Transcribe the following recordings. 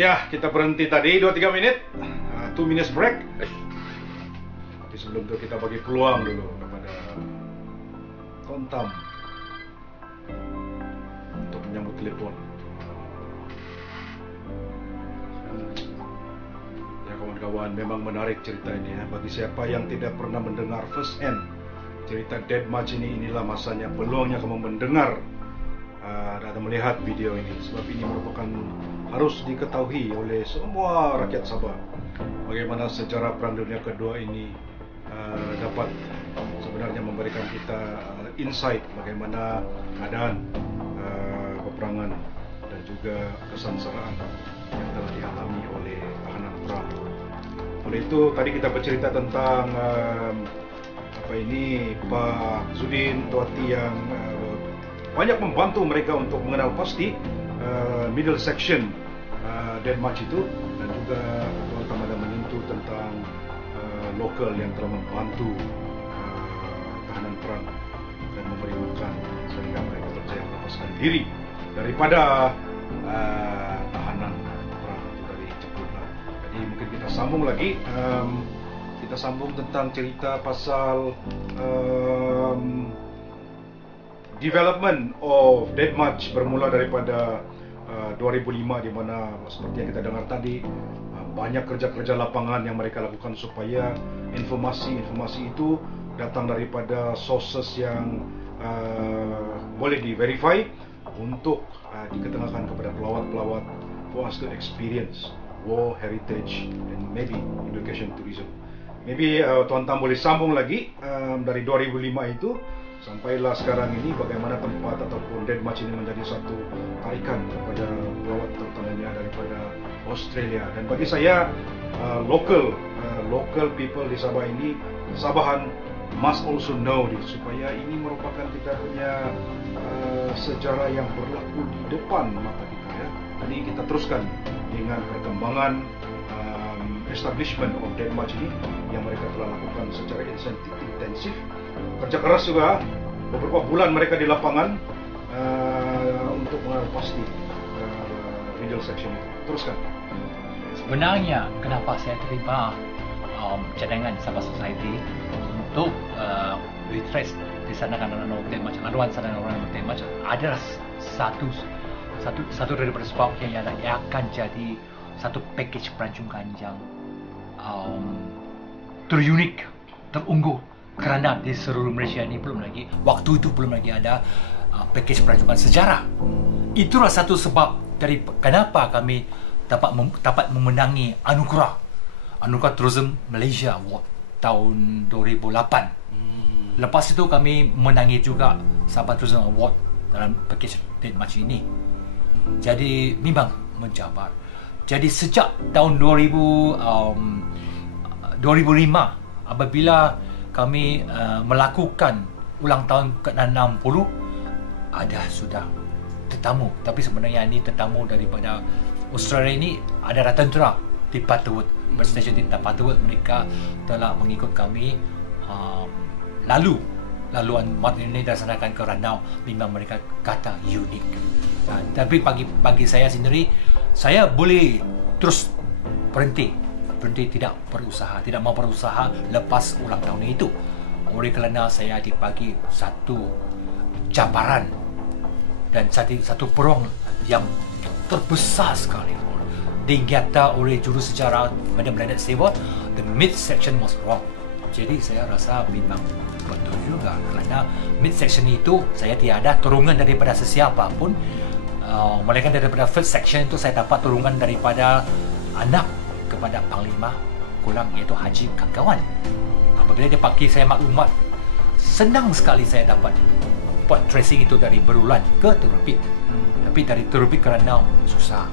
Ya, kita berhenti tadi 2-3 menit, 2 minutes break. Tapi sebelum itu kita bagi peluang dulu kepada Tuan Tam untuk menyambut telepon. Ya kawan-kawan, memang menarik cerita ini ya. Bagi siapa yang tidak pernah mendengar first hand cerita Deathmatch ini, inilah masanya, peluangnya kamu mendengar dan melihat video ini, sebab ini merupakan harus diketahui oleh semua rakyat Sabah bagaimana sejarah Perang Dunia Kedua ini dapat sebenarnya memberikan kita insight bagaimana keadaan peperangan dan juga kesengsaraan yang telah dialami oleh tahanan perang. Oleh itu tadi kita bercerita tentang Pak Zudin Tuati yang banyak membantu mereka untuk mengenal pasti middle section Deathmatch itu, dan juga Tuan ada menyentuh tentang lokal yang telah membantu tahanan perang dan memberi makan sehingga mereka berjaya melepaskan diri daripada tahanan perang itu dari Jepun. Jadi mungkin kita sambung lagi, kita sambung tentang cerita pasal development of Deathmatch bermula daripada 2005, di mana seperti yang kita dengar tadi, banyak kerja-kerja lapangan yang mereka lakukan supaya informasi itu datang daripada sources yang boleh di-verify untuk diketengahkan kepada pelawat-pelawat for us to experience war, heritage, and maybe education tourism. Maybe Tuan Tam boleh sambung lagi dari 2005 itu sampailah sekarang ini, bagaimana tempat ataupun Deathmatch ini menjadi satu tarikan kepada pelawat terutamanya daripada Australia. Dan bagi saya, local people di Sabah ini, Sabahan must also know this, supaya ini merupakan kita punya sejarah yang berlaku di depan mata kita ya. Jadi kita teruskan dengan perkembangan establishment of Deathmatch ini yang mereka telah lakukan secara intensif, kerja keras juga, beberapa bulan mereka di lapangan untuk mengenal pasti middle section itu. Teruskan. Sebenarnya kenapa saya terima cadangan Sabah Society untuk retrace di sana kan Deathmatch, laluan sana orang Deathmatch adalah satu daripada sebabnya ialah ia akan jadi satu package perancungan yang terunik, terunggul, kerana di seluruh Malaysia ini waktu itu belum lagi ada package perancungan sejarah. Itulah satu sebab dari kenapa kami dapat memenangi Anugerah Tourism Malaysia Award tahun 2008. Lepas itu kami menangi juga Sabah Tourism Award dalam package Deathmatch ini. Jadi memang mencabar. Jadi sejak tahun 2005 apabila kami melakukan ulang tahun ke-60, ada sudah tetamu, tapi sebenarnya ini tetamu daripada Australia. Ini adalah tentera di Butterworth, berstesen di Butterworth. Mereka telah mengikut kami laluan mat ini dilaksanakan ke Ranau. Memang mereka kata unik. Tapi bagi saya sendiri, saya boleh terus berhenti tidak mau berusaha lepas ulang tahun itu, oleh kerana saya dibagi satu cabaran dan satu peluang yang terbesar sekali. Dinyata oleh jurusejarah Madam Leonard Seward, the midsection was wrong. Jadi saya rasa memang betul juga, kerana midsection itu saya tiada turungan daripada sesiapa pun. Melainkan daripada first section itu saya dapat turungan daripada anak kepada Panglima Kulang, iaitu Haji Kangkawan. Apabila dia bagi saya maklumat, senang sekali saya dapat buat tracing itu dari Berulan ke Terubit. Tapi dari Terubit ke Ranau susah,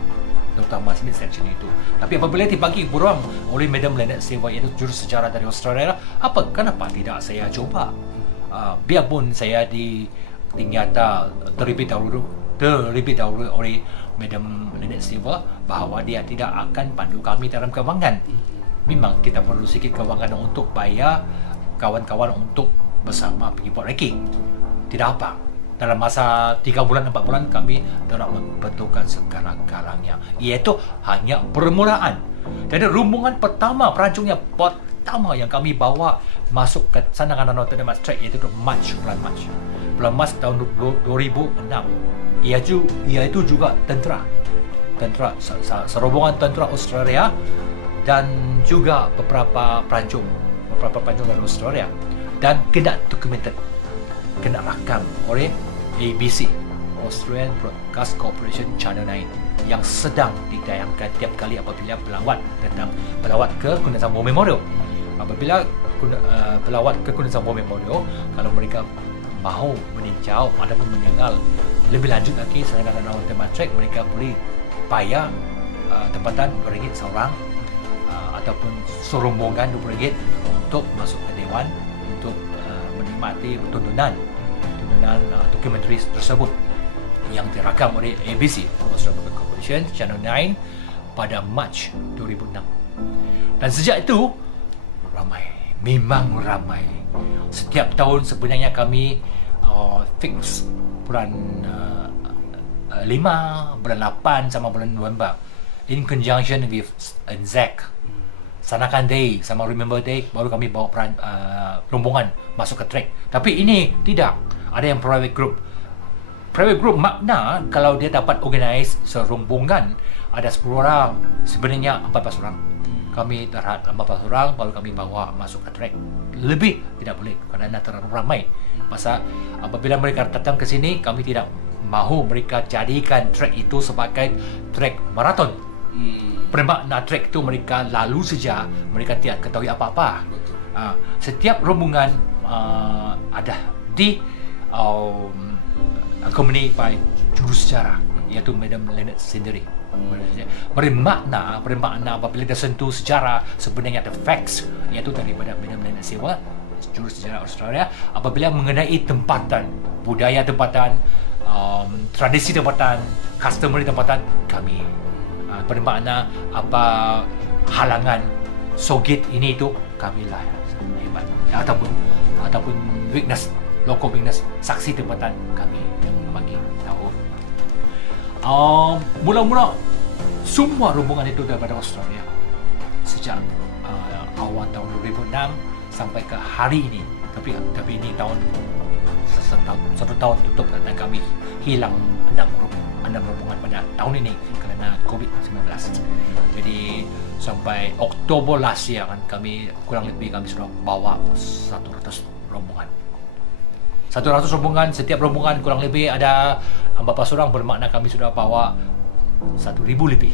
terutama mid section itu. Tapi apabila dibagi burung oleh Madam Leonard Seward, iaitu jurusejarah dari Australia, kenapa tidak saya coba? Biarpun saya dinyata terlebih dahulu terlebih dahulu oleh Madam Lynette Silver bahawa dia tidak akan pandu kami dalam kewangan. Memang kita perlu sikit kewangan untuk bayar kawan-kawan untuk bersama pergi buat reki. Tidak apa. Dalam masa 3 bulan 4 bulan kami telah membetulkan segala-galanya, iaitu hanya permulaan. Jadi rombongan pertama, perancungnya pertama yang kami bawa masuk ke Sanangan Danau Terdampak Trek iaitu bulan Mac tahun 2006. Iaitu juga tentera serombongan tentera Australia dan juga beberapa perancung dari Australia, dan kena documented, kena rakam oleh ABC, Australian Broadcast Corporation Channel 9, yang sedang ditayangkan tiap kali apabila pelawat ke Gunung Sangbo Memorial. Apabila pelawat ke Gunung Sangbo Memorial, kalau mereka mahu meninjau ataupun menyengal lebih lanjut lagi Sanangan Danau Terdampak Trek, mereka boleh bayar tempatan RM2 seorang ataupun serombongan RM2 untuk masuk ke Dewan untuk menikmati tontonan dokumentaris tersebut yang dirakam oleh ABC, Australian Broadcast Corporation Channel 9 pada Mac 2006. Dan sejak itu memang ramai. Setiap tahun sebenarnya kami fix bulan 5, bulan 8 sama bulan November, in conjunction with Anzac, Sanakan Day sama Remember Day, baru kami bawa rombongan masuk ke trek. Tapi ini tidak, ada yang private group. Private group makna kalau dia dapat organize serombongan ada 10 orang, sebenarnya 14 orang. Kami terhad 14 orang baru kami bawa masuk ke trek. Lebih tidak boleh kerana terlalu ramai. Masa apabila mereka datang ke sini, kami tidak mahu mereka jadikan trek itu sebagai trek maraton. Bermakna trek itu mereka lalu saja, mereka tidak ketahui apa-apa. Setiap rombongan ada di accompanied by jurusejarah, iaitu Madam Lynette sendiri. Bermakna apabila dia sentuh sejarah, sebenarnya ada facts, iaitu daripada Madam Lynette Silver, jurusejarah Australia, apabila mengenai tempatan, budaya tempatan, tradisi tempatan, customary tempatan, kami bermakna apa halangan sogit ini itu kami lah hebat, ataupun weakness, local weakness, saksi tempatan kami yang bagi tahu. Mula-mula semua rombongan itu daripada Australia sejak awal tahun 2006 sampai ke hari ini. Tapi ini satu tahun tutup dan kami hilang 6 rombongan pada tahun ini kerana COVID-19. Jadi sampai Oktober last year kan kami kurang lebih sudah bawa 100 rombongan. 100 rombongan, setiap rombongan kurang lebih ada 14 orang, bermakna kami sudah bawa 1,000 lebih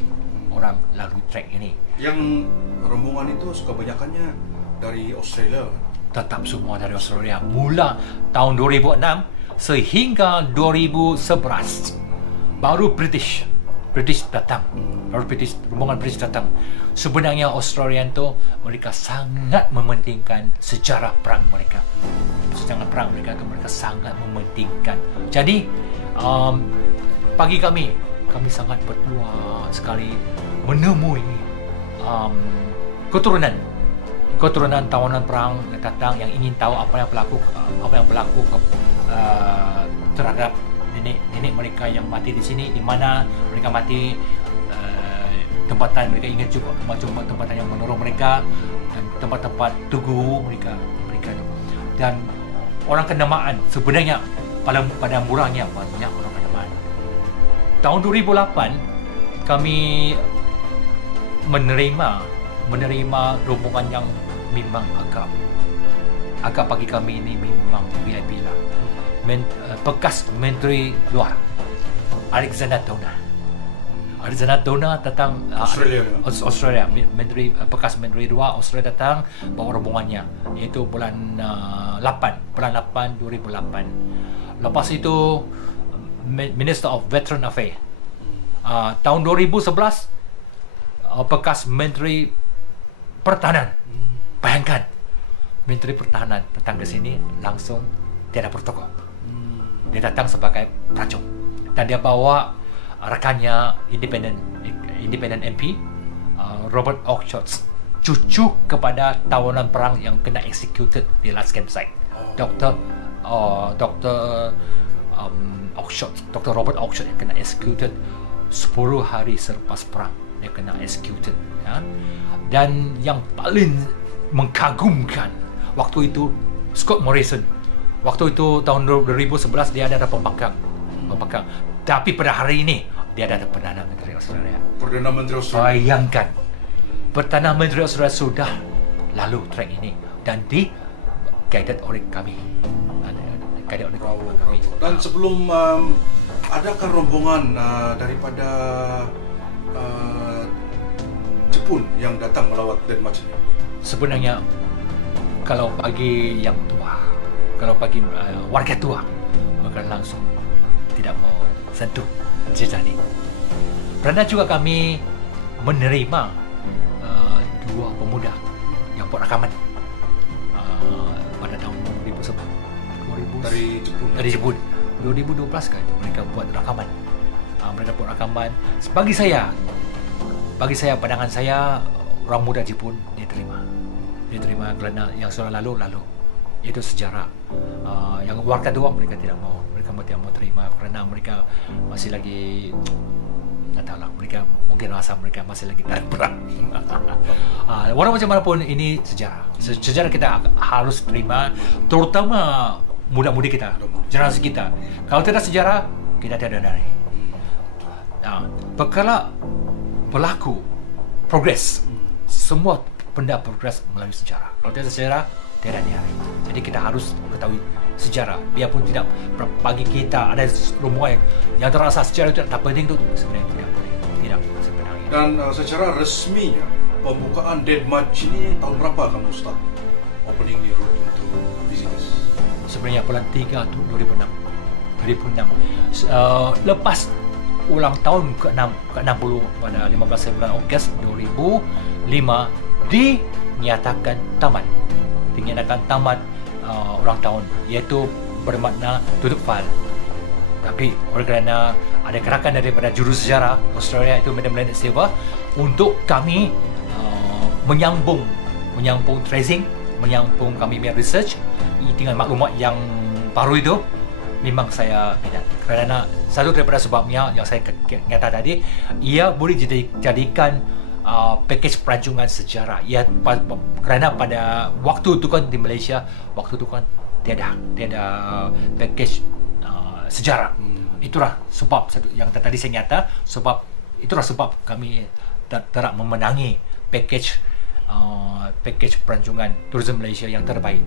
orang lalu trek ini. Yang rombongan itu kebanyakannya dari Australia. Tetap semua dari Australia. Mula tahun 2006 sehingga 2011 baru British datang. Rombongan British datang. Sebenarnya Australian tu mereka sangat mementingkan sejarah perang mereka. Sejarah perang mereka sangat mementingkan. Jadi bagi kami sangat berdoa sekali menemui keturunan tawanan perang yang datang, yang ingin tahu apa yang berlaku terhadap nenek mereka yang mati di sini, di mana mereka mati, tempatan mereka ingat juga macam tempatan yang menolong mereka, dan tempat-tempat tugu mereka dan orang kenamaan. Sebenarnya pada murahnya banyak orang kenamaan. Tahun 2008 kami menerima rombongan yang memang agak bagi kami ini memang VIP lah. Bekas Menteri Luar Alexander Downer datang Australia. Bekas Menteri Luar Australia datang bawa rombongannya, iaitu bulan 8 2008. Lepas itu Minister of Veteran Affairs. Tahun 2011 bekas Menteri Pertahanan. Bayangkan, Menteri Pertahanan datang ke sini langsung tiada protokol. Dia datang sebagai perancung. dan dia bawa rekannya independent MP Robert Oakeshott, cucu kepada tawanan perang yang kena executed di last campsite. Dr. Robert Oakeshott yang kena executed 10 hari selepas perang, dia kena executed, ya. Dan yang paling mengagumkan waktu itu Scott Morrison. Waktu itu tahun 2011 dia ada pembangkang. Tapi pada hari ini dia ada Perdana Menteri Australia. Perdana Menteri Australia. Bayangkan, Perdana Menteri Australia sudah lalu trek ini dan guided oleh kami. Dan sebelum adakah rombongan daripada Jepun yang datang melawat Dead March ini? Sebenarnya kalau bagi yang tua, kalau bagi warga tua, mereka langsung tidak mau sentuh cerita ini. Pernah juga kami menerima 2 pemuda yang buat rakaman pada tahun 2010 dari Jepun 2012 kan mereka buat rakaman. Mereka buat rakaman. Bagi saya pandangan saya, orang muda Jepun dia terima kerana yang sudah lalu itu sejarah. Yang warga tua mereka tidak mau terima kerana mereka masih lagi tak tahulah, mereka mungkin rasa mereka masih lagi tarik perang. Walau macam mana pun ini sejarah kita harus terima, terutama muda-mudi kita, generasi kita. Kalau tidak sejarah, kita tiada dari. Perkara berlaku progres, semua benda progres melalui sejarah. Kalau tidak sejarah, tiada hari. Jadi kita harus ketahui sejarah. Biarpun tidak bagi kita ada rombongan yang terasa sejarah itu tak penting, itu sebenarnya tidak boleh. Tidak sebenarnya. Dan secara resminya pembukaan Dead March ini tahun berapa kamu start opening the road untuk visitors? Sebenarnya bulan 3 tu 2006. Lepas ulang tahun ke-60 pada 15 bulan Ogos 2005 dinyatakan tamat ulang tahun, iaitu bermakna tutup file. Tapi oleh kerana ada gerakan daripada juru sejarah Australia itu Madam Leonard Silva untuk kami menyambung tracing, menyambung kami punya research dengan maklumat yang baru itu, memang saya minat. Kerana satu daripada sebabnya yang saya kata tadi, ia boleh jadikan package perancangan sejarah. Ya, kerana pada waktu itu kan di Malaysia, waktu itu kan tiada package sejarah. Itulah sebab yang tadi saya nyata, itulah sebab kami telah memenangi package perancangan Tourism Malaysia yang terbaik,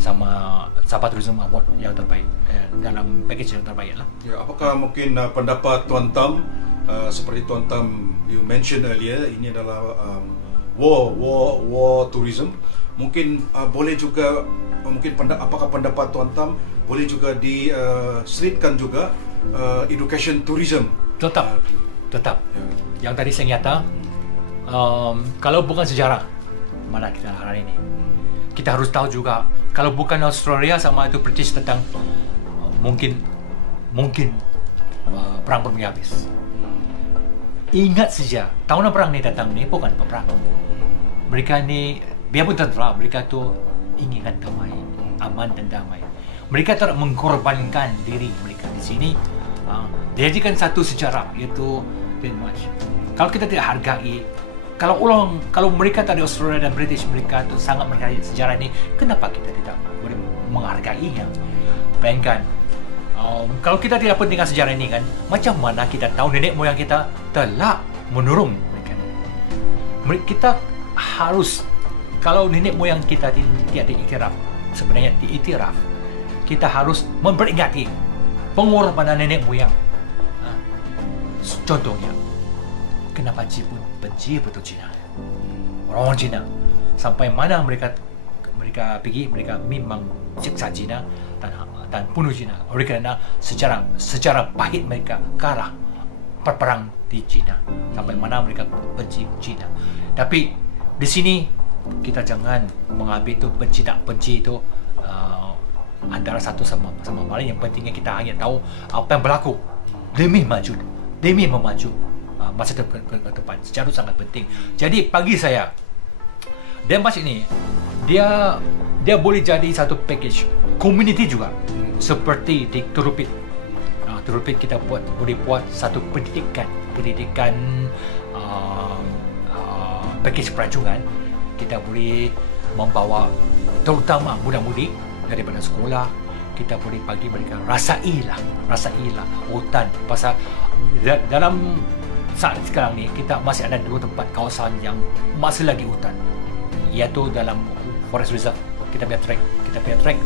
sama Sabah Tourism Award yang terbaik, dalam package yang terbaik lah. Ya, apakah mungkin pendapat Tuan Tam, seperti Tuan Tam you mention earlier, ini adalah war tourism, mungkin boleh juga apakah pendapat Tuan Tam boleh juga diselitkan juga education tourism? Tetap. Ya. Yang tadi saya nyata, kalau bukan sejarah, mana kita hari ini? Kita harus tahu juga, kalau bukan Australia sama itu British tentang mungkin perang belum habis. Ingat saja, tahunan perang ni datang ni bukan peperang. Mereka ni, biarpun tentera, mereka tu inginkan damai, aman dan damai. Mereka tak mengkorbankan diri mereka di sini. Dijadikan satu sejarah, iaitu Dead March. Kalau kita tidak hargai, kalau mereka tadi Australia dan British, mereka tu sangat menghargai sejarah ini, kenapa kita tidak boleh menghargainya? Bayangkan, kalau kita tidak pentingkan sejarah ini kan, macam mana kita tahu nenek moyang kita telah menurun mereka ni? Kita harus, kalau nenek moyang kita tidak diiktiraf, sebenarnya diiktiraf, kita harus memperingati pengorbanan nenek moyang. Contohnya, kenapa Jepun benci betul Cina? Orang Cina sampai mana mereka pergi, mereka memang siksa Cina dan bunuh Cina. Oleh kerana secara pahit mereka kalah perperang di Cina, sampai mana mereka benci Cina. Tapi di sini kita jangan mengambil itu benci tak benci itu antara satu sama lain. Yang pentingnya kita hanya tahu apa yang berlaku demi memaju masa depan secara sangat penting. Jadi bagi saya Denmark ini dia boleh jadi satu package community juga, seperti di Turupit. Turupit kita boleh buat satu pendidikan package perancangan. Kita boleh membawa terutama muda-mudi daripada sekolah. Kita boleh bagi mereka rasailah hutan. Pasal dalam saat sekarang ni kita masih ada 2 tempat kawasan yang masih lagi hutan, iaitu dalam Forest Reserve. Kita punya trek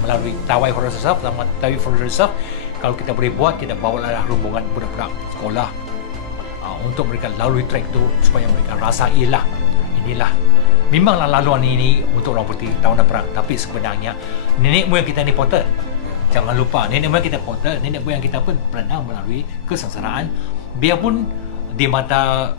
melalui Tawai Forest Reserve sama Tawi Forest Reserve. Kalau kita boleh buat, kita bawalah rombongan budak-budak sekolah untuk mereka lalui trek tu supaya mereka rasailah inilah. Memanglah laluan ini untuk orang putih tahunan perang, tapi sebenarnya nenek moyang kita ni porter. Jangan lupa, nenek moyang kita porter, nenek moyang kita pun pernah melalui kesengsaraan. Biarpun di mata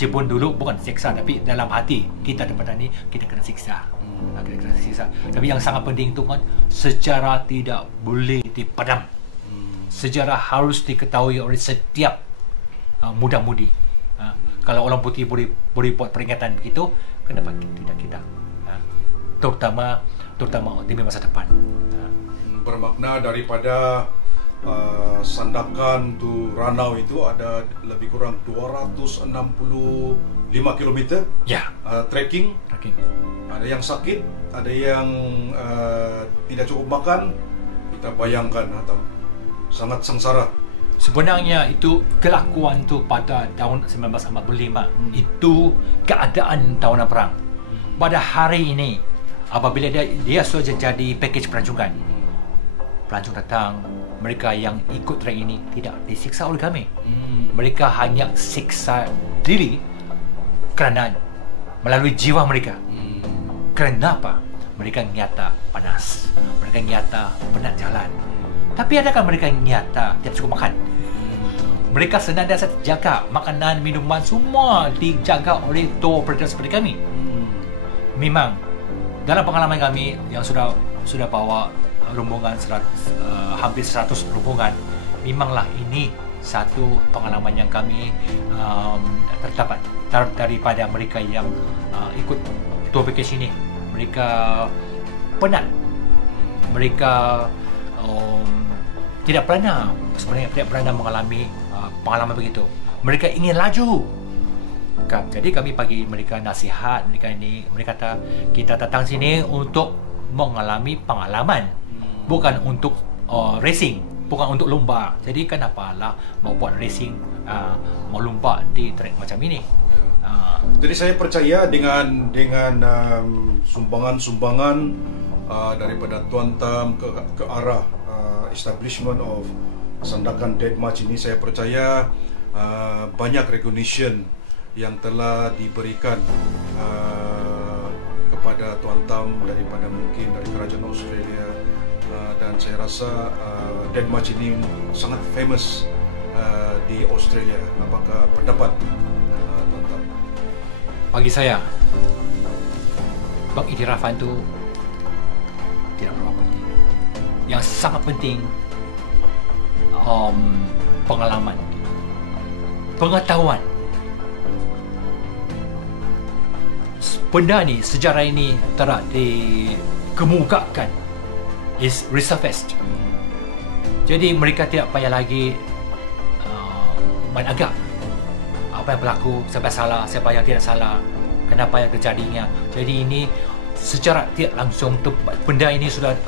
Jepun dulu bukan siksa, tapi dalam hati kita daripada ni kita kena siksa. Tapi yang sangat penting itu kan, sejarah tidak boleh dipadam. Sejarah harus diketahui oleh setiap muda-mudi. Kalau orang putih boleh buat peringatan begitu, kenapa tidak kita? Terutama demi masa depan. Bermakna daripada Sandakan tu Ranau itu ada lebih kurang 265 km Ya. Trekking. Ada yang sakit, ada yang tidak cukup makan. Kita bayangkan atau sangat sengsara. Sebenarnya itu kelakuan tu pada tahun 1945. Itu keadaan tahunan perang. Pada hari ini, apabila dia sudah jadi package pelancongan, pelancong datang, mereka yang ikut trek ini tidak disiksa oleh kami. Mereka hanya siksa diri kerana melalui jiwa mereka. Kenapa? Mereka nyata panas, mereka nyata penat jalan. Tapi adakah mereka nyata tidak cukup makan? Mereka senantiasa jaga makanan, minuman, semua dijaga oleh tour operator seperti kami. Memang dalam pengalaman kami yang sudah bawa rombongan hampir 100 rombongan, memanglah ini satu pengalaman yang kami terdapat daripada mereka yang ikut tour package ini. Mereka penat, mereka tidak pernah mengalami pengalaman begitu. Mereka ingin laju. Jadi kami bagi mereka nasihat. Mereka kata kita datang sini untuk mengalami pengalaman, bukan untuk racing, bukan untuk lomba. Jadi kenapalah mau buat racing, mau lomba di trek macam ini. Jadi saya percaya dengan sumbangan-sumbangan daripada Tuan Tam ke arah establishment of Sandakan Dead March ini, saya percaya banyak recognition yang telah diberikan kepada Tuan Tam daripada mungkin dari kerajaan Australia, dan saya rasa Dead March ini sangat famous di Australia. Apakah pendapat Tuan Tam? Bagi saya, pengiktirafan itu tidak berapa penting. Yang sangat penting pengalaman, pengetahuan. Benda ni, sejarah ini telah dikemukakan, is resurfaced. Jadi mereka tidak payah lagi main agak. Apa yang berlaku, siapa yang salah, siapa yang tidak salah, kenapa yang terjadinya. Jadi ini secara tidak langsung benda ini sudah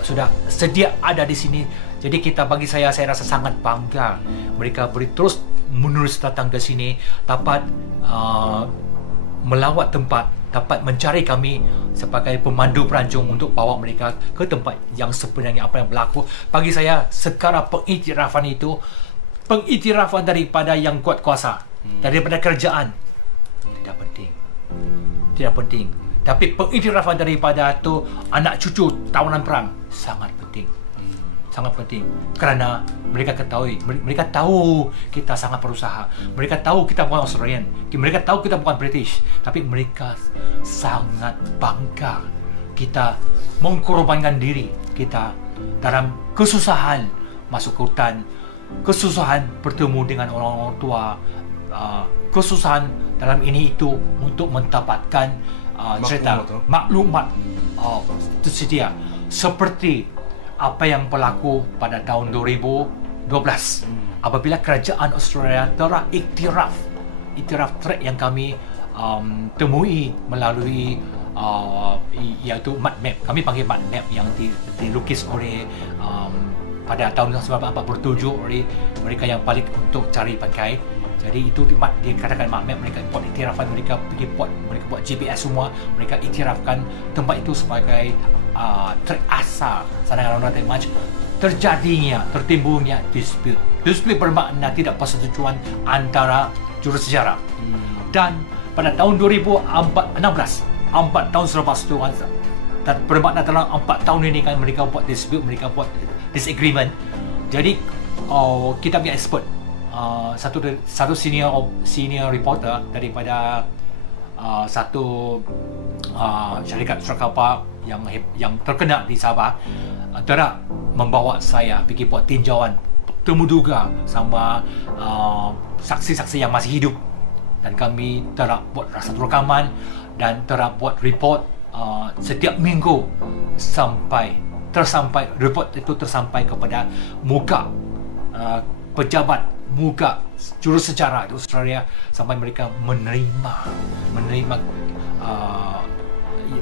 sedia ada di sini. Jadi bagi saya rasa sangat bangga mereka boleh terus menerus datang ke sini, dapat melawat tempat, dapat mencari kami sebagai pemandu pelancong untuk bawa mereka ke tempat yang sebenarnya apa yang berlaku. Bagi saya sekarang pengiktirafan itu pengiktirafan daripada yang kuat kuasa, daripada kerajaan tidak penting. Tapi pengiktirafan daripada tu anak cucu tahunan perang sangat penting. Sangat penting kerana mereka tahu kita sangat berusaha. Mereka tahu kita bukan Australian, mereka tahu kita bukan British, tapi mereka sangat bangga kita mengkorbankan diri kita dalam kesusahan masuk ke hutan kesusahan bertemu dengan orang-orang tua, kesusahan dalam ini itu untuk mendapatkan cerita maklumat tersedia seperti apa yang berlaku pada tahun 2012 apabila kerajaan Australia telah iktiraf threat yang kami temui melalui iaitu map. Kami panggil map yang dilukis oleh pada tahun 1947 oleh mereka yang balik untuk cari bangkai. Jadi itu dikatakan map mereka buat iktirafan, mereka pergi mereka buat GPS semua, mereka iktirafkan tempat itu sebagai track asal sandangan orang Dead March. Tertimbulnya dispute bermakna tidak persetujuan antara jurusejarah. Dan pada tahun 2016, 4 tahun selepas itu, dan bermakna dalam 4 tahun ini kan mereka buat dispute, mereka buat disagreement. Jadi kita punya expert, satu senior reporter daripada satu syarikat surat kapal yang terkenal di Sabah telah membawa saya pergi buat tinjauan temuduga sama saksi-saksi yang masih hidup, dan kami telah buat satu rekaman dan telah buat report setiap minggu report itu tersampai kepada muka pejabat, muka jurusejarah di Australia, sampai mereka menerima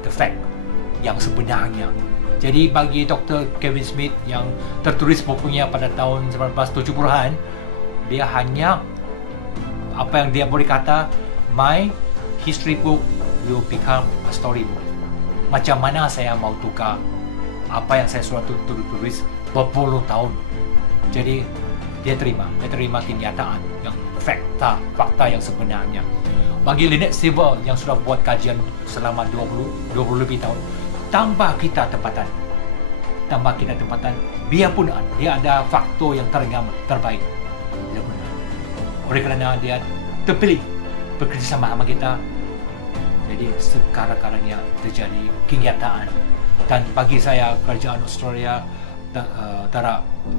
the fact yang sebenarnya. Jadi bagi Dr. Kevin Smith yang tertulis bukunya pada tahun 1970-an, dia hanya apa yang dia boleh kata, my history book will become a story book. Macam mana saya mau tukar apa yang saya sudah tulis berpuluh tahun. Jadi dia terima kenyataan yang fakta yang sebenarnya. Bagi Lynette Silver yang sudah buat kajian selama 20 lebih tahun, tambah kita tempatan, biarpun dia ada faktor yang terbaik, oleh kerana dia terpilih bekerjasama sama kita, jadi sekarang-karangnya terjadi kenyataan. Dan bagi saya, kerajaan Australia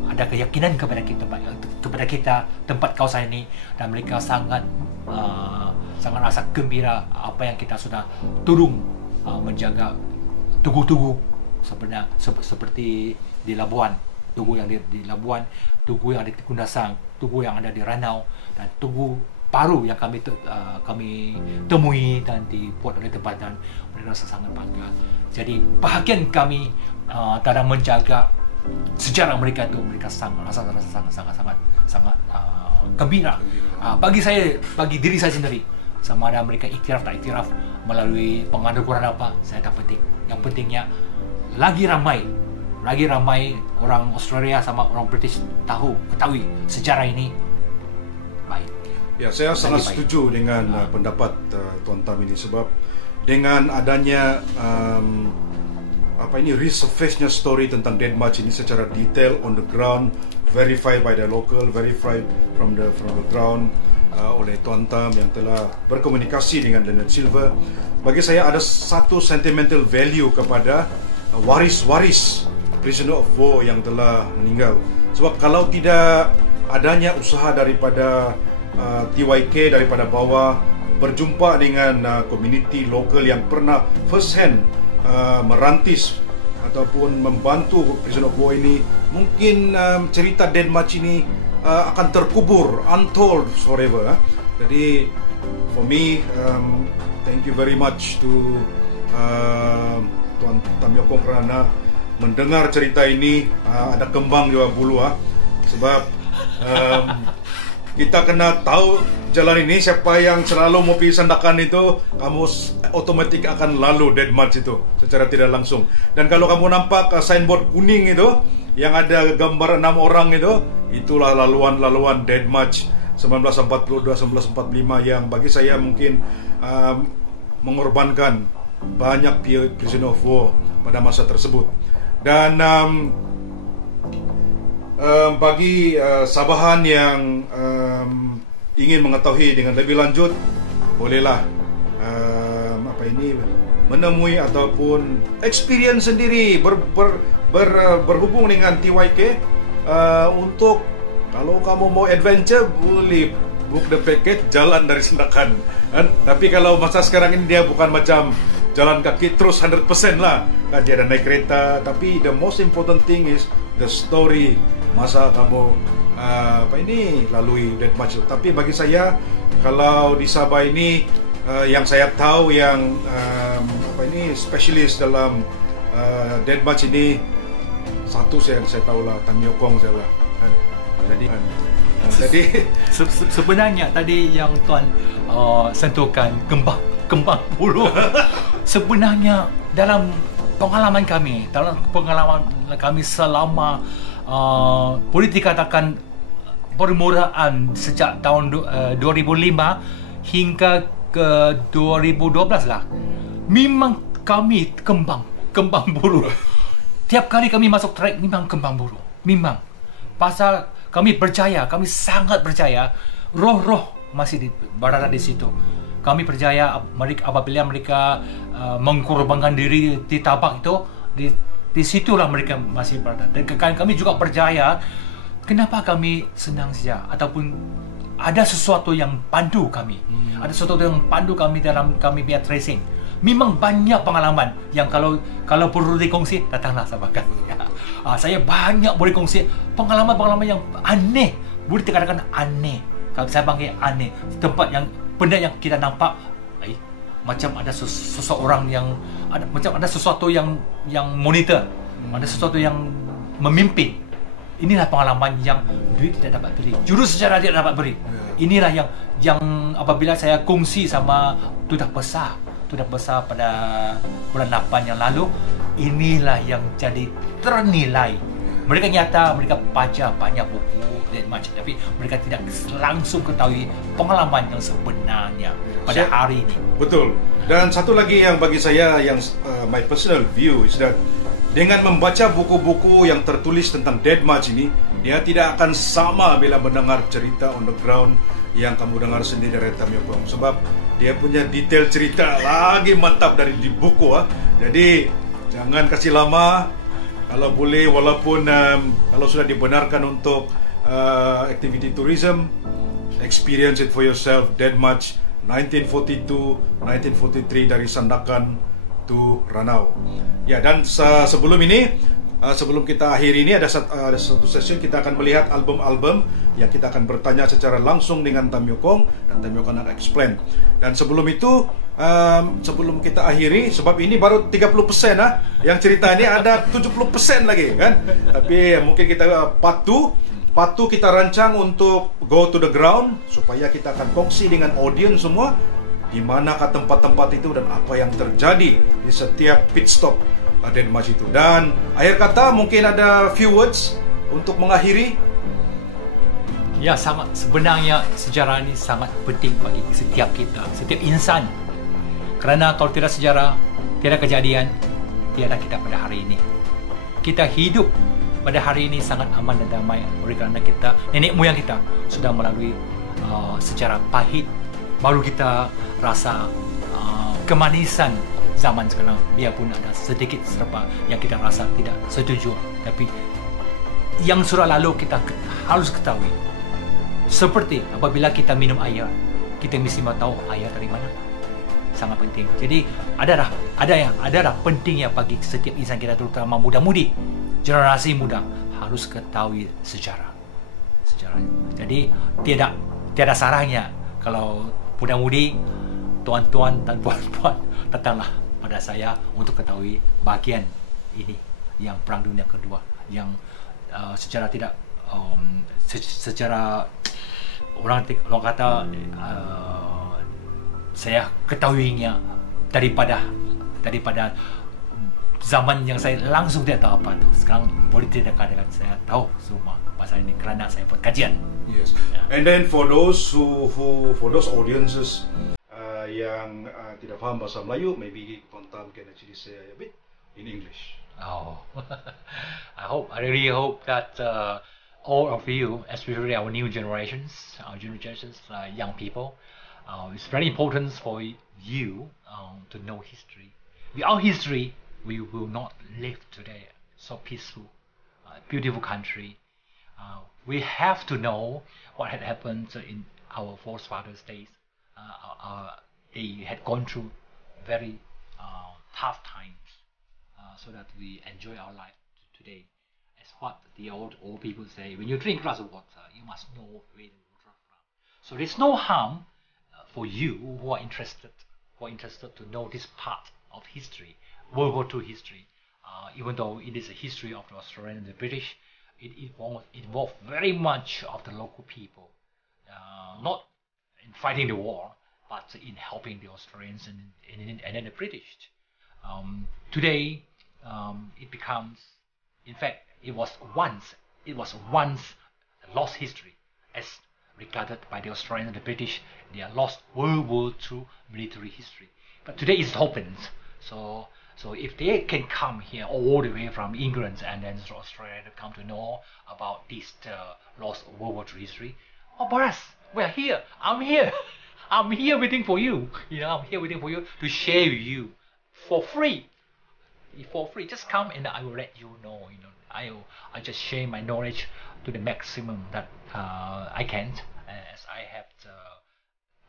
ada keyakinan kepada kita tempat kawasan ini, dan mereka sangat rasa gembira apa yang kita sudah turun menjaga tugu-tugu seperti di Labuan, tugu yang di Labuan, tugu yang ada di Kundasang, tugu yang ada di Ranau, dan tugu baru yang kami temui dan dibuat oleh tempatan. Mereka rasa sangat bangga. Jadi bahagian kami dalam menjaga sejarah mereka itu, mereka sangat gembira. Bagi diri saya sendiri, sama ada mereka iktiraf tak iktiraf melalui pengaduan apa, saya tak penting. Yang pentingnya lagi ramai orang Australia sama orang British ketahui sejarah ini baik. Ya, saya sangat setuju dengan pendapat Tuan Tam ini, sebab dengan adanya resurface-nya story tentang Dead March ini secara detail on the ground, verified by the local, verified from the ground oleh Tuan Tam yang telah berkomunikasi dengan Lynette Silver. Bagi saya ada satu sentimental value kepada waris-waris prisoner of war yang telah meninggal. Sebab kalau tidak adanya usaha daripada TYK daripada bawah berjumpa dengan komuniti lokal yang pernah first hand merantis ataupun membantu prisoner of war ini, mungkin cerita Dead March ini akan terkubur untold forever. Jadi for me, thank you very much to Tuan Tam Yokong kerana mendengar cerita ini. Ada kembang juga bulu, sebab kita kena tahu jalan ini. Siapa yang selalu mau pergi Sandakan itu, kamu otomatik akan lalu Dead March itu secara tidak langsung. Dan kalau kamu nampak signboard kuning itu yang ada gambar 6 orang itu, itulah laluan Dead March 1942-1945 yang bagi saya mungkin mengorbankan banyak prisoner of war pada masa tersebut. Dan bagi Sabahan yang ingin mengetahui dengan lebih lanjut, bolehlah menemui ataupun experience sendiri berhubung dengan TYK untuk Kalau kamu mau adventure, boleh book the package, jalan dari Sandakan kan? Tapi kalau masa sekarang ini dia bukan macam jalan kaki terus 100% lah kan, dia ada naik kereta. Tapi the most important thing is the story, masa kamu lalui Dead March. Tapi bagi saya, kalau di Sabah ini yang saya tahu yang spesialis dalam Dead March ini, satu saya tahu lah, Tam Yokong saya lah kan? Jadi sebenarnya tadi yang Tuan sentuhkan kembang bulu. Sebenarnya dalam pengalaman kami selama boleh dikatakan permulaan sejak tahun 2005 hingga ke 2012 lah, memang kami kembang bulu. Tiap kali kami masuk trek memang kembang bulu, memang. Pasal kami percaya, kami sangat percaya roh-roh masih berada di situ. Kami percaya apabila mereka mengkorbankan diri di tabak itu, di situlah mereka masih berada. Dan kami juga percaya, kenapa kami senang saja, ataupun ada sesuatu yang pandu kami. Ada sesuatu yang pandu kami dalam kami punya tracing. Memang banyak pengalaman yang kalau perlu dikongsi, datanglah Sabahkan. Saya banyak boleh kongsi pengalaman-pengalaman yang aneh, boleh dikatakan aneh. Kalau saya panggil aneh, benda yang kita nampak, macam ada seseorang yang macam ada sesuatu yang monitor, ada sesuatu yang memimpin. Inilah pengalaman yang duit tidak dapat beli, juru sejarah tidak dapat beri. Inilah yang apabila saya kongsi sama tudah besar pada bulan 8 yang lalu, inilah yang jadi ternilai. Mereka nyata, mereka baca banyak buku Dead March, tapi mereka tidak langsung ketahui pengalaman yang sebenarnya pada hari ini. Betul. Dan satu lagi yang bagi saya, yang my personal view is that dengan membaca buku-buku yang tertulis tentang Dead March ini, dia tidak akan sama bila mendengar cerita on the ground yang kamu dengar sendiri dari Tam Yokong. Sebab dia punya detail cerita lagi mantap dari di buku. Jadi jangan kasih lama. Kalau boleh, walaupun kalau sudah dibenarkan untuk activity tourism, experience it for yourself. Dead March 1942-1943 dari Sandakan to Ranau. Ya, dan sebelum ini, sebelum kita akhiri ini, ada satu sesi kita akan melihat album-album yang kita akan bertanya secara langsung dengan Tam Yokong, dan Tam Yokong akan explain. Dan sebelum itu, sebelum kita akhiri, sebab ini baru 30% yang cerita ini, ada 70% lagi kan. Tapi mungkin kita patu kita rancang untuk go to the ground, supaya kita akan kongsi dengan audience semua di manakah tempat-tempat itu dan apa yang terjadi di setiap pit stop Dead March itu. Dan akhir kata mungkin ada few words untuk mengakhiri. Ya, sebenarnya sejarah ini sangat penting bagi setiap kita, setiap insan. Kerana kalau tidak sejarah, tiada kejadian, tiada kita pada hari ini. Kita hidup pada hari ini sangat aman dan damai oleh kerana kita, nenek moyang kita sudah melalui sejarah pahit, baru kita rasa kemanisan zaman sekarang. Biarpun ada sedikit serba yang kita rasa tidak setuju, tapi yang sudah lalu kita harus ketahui. Seperti apabila kita minum air, kita mesti tahu air dari mana. Sangat penting. Jadi adalah pentingnya bagi setiap insan kita, terutama muda-mudi, generasi muda, harus ketahui sejarah. Jadi tiada sarangnya kalau muda-mudi, tuan-tuan dan puan-puan, datanglah pada saya untuk ketahui bagian ini yang Perang Dunia Kedua, yang secara tidak secara orang kata saya ketahuinya daripada zaman yang saya langsung tidak tahu apa tu. Sekarang boleh tidak kadang saya tahu semua pasal ini kerana saya buat kajian. Yes. And then for those for those audiences yang tidak faham bahasa Melayu, maybe Tuan Tam can actually say a bit in English. Oh, I really hope that all of you, especially our new generations, young people, it's very important for you to know history. Without history, we will not live today. So peaceful, beautiful country, We have to know what had happened in our forefathers' days. They had gone through very tough times, so that we enjoy our life today. As what the old people say, when you drink a glass of water, you must know where the water from. So there's no harm for you who are interested to know this part of history, World War II history. Even though it is a history of the Australian and the British, it involved very much of the local people, not in fighting the war, but in helping the Australians and then the British. Today, it becomes, in fact, it was once a lost history, as regarded by the Australians and the British. They are lost World War II military history. But today it's open. So if they can come here all the way from England and then to Australia to come to know about this lost World War II history, oh, Boris, we're here. I'm here. I'm here waiting for you. I'm here waiting for you to share with you for free. For free, just come and I will let you know. I just share my knowledge to the maximum that I can, as I have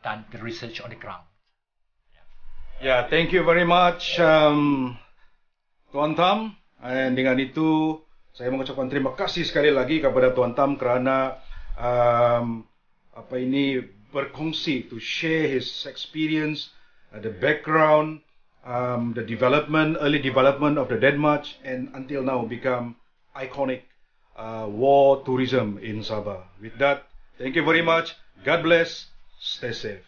done the research on the ground. Ya, thank you very much, Tuan Tam. Dan dengan itu, saya mengucapkan terima kasih sekali lagi kepada Tuan Tam kerana berkongsi, to share his experience, the background, the early development of the Dead March, and until now become iconic war tourism in Sabah. With that, thank you very much. God bless. Stay safe.